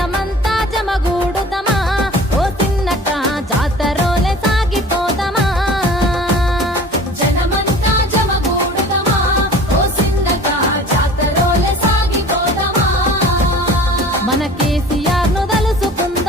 జనమంతా జమగూడుదమా ఓ చిన్నక్క జాతరోలే సాగిపోదమా జనమంతా జమగూడుదమా ఓ చిన్నక్క జాతరోలే సాగిపోదమా మన కేసీఆర్ ను తలుసుకుందామా